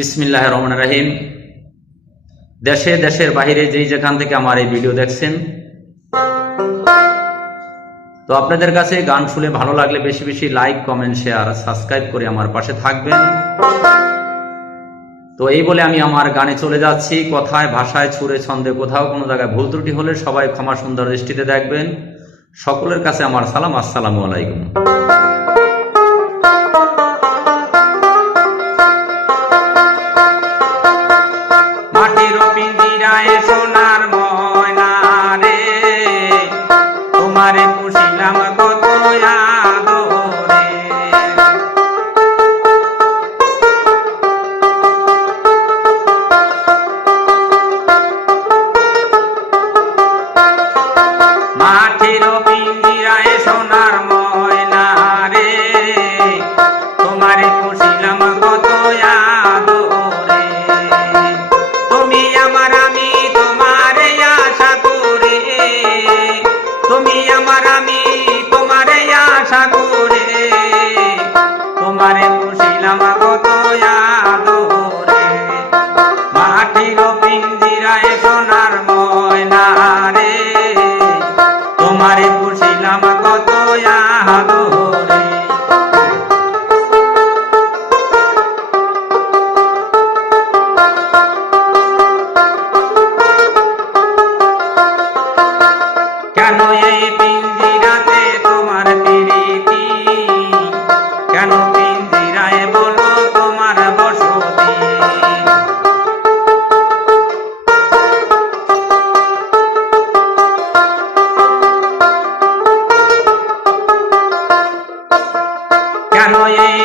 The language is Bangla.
বিসমিল্লাহ রহমান রাহিম। দেশে, দেশের বাইরে যেই যেখান থেকে আমার এই ভিডিও দেখছেন, তো আপনাদের কাছে গান শুনে ভালো লাগলে বেশি বেশি লাইক, কমেন্ট, শেয়ার, সাবস্ক্রাইব করে আমার পাশে থাকবেন। তো এই বলে আমি আমার গানে চলে যাচ্ছি। কথায়, ভাষায় ছুড়ে ছন্দে, কোথাও কোনো জায়গায় ভুল ত্রুটি হলে সবাই ক্ষমা সুন্দর দৃষ্টিতে দেখবেন। সকলের কাছে আমার সালাম, আসসালামু আলাইকুম। সোনা হয়ে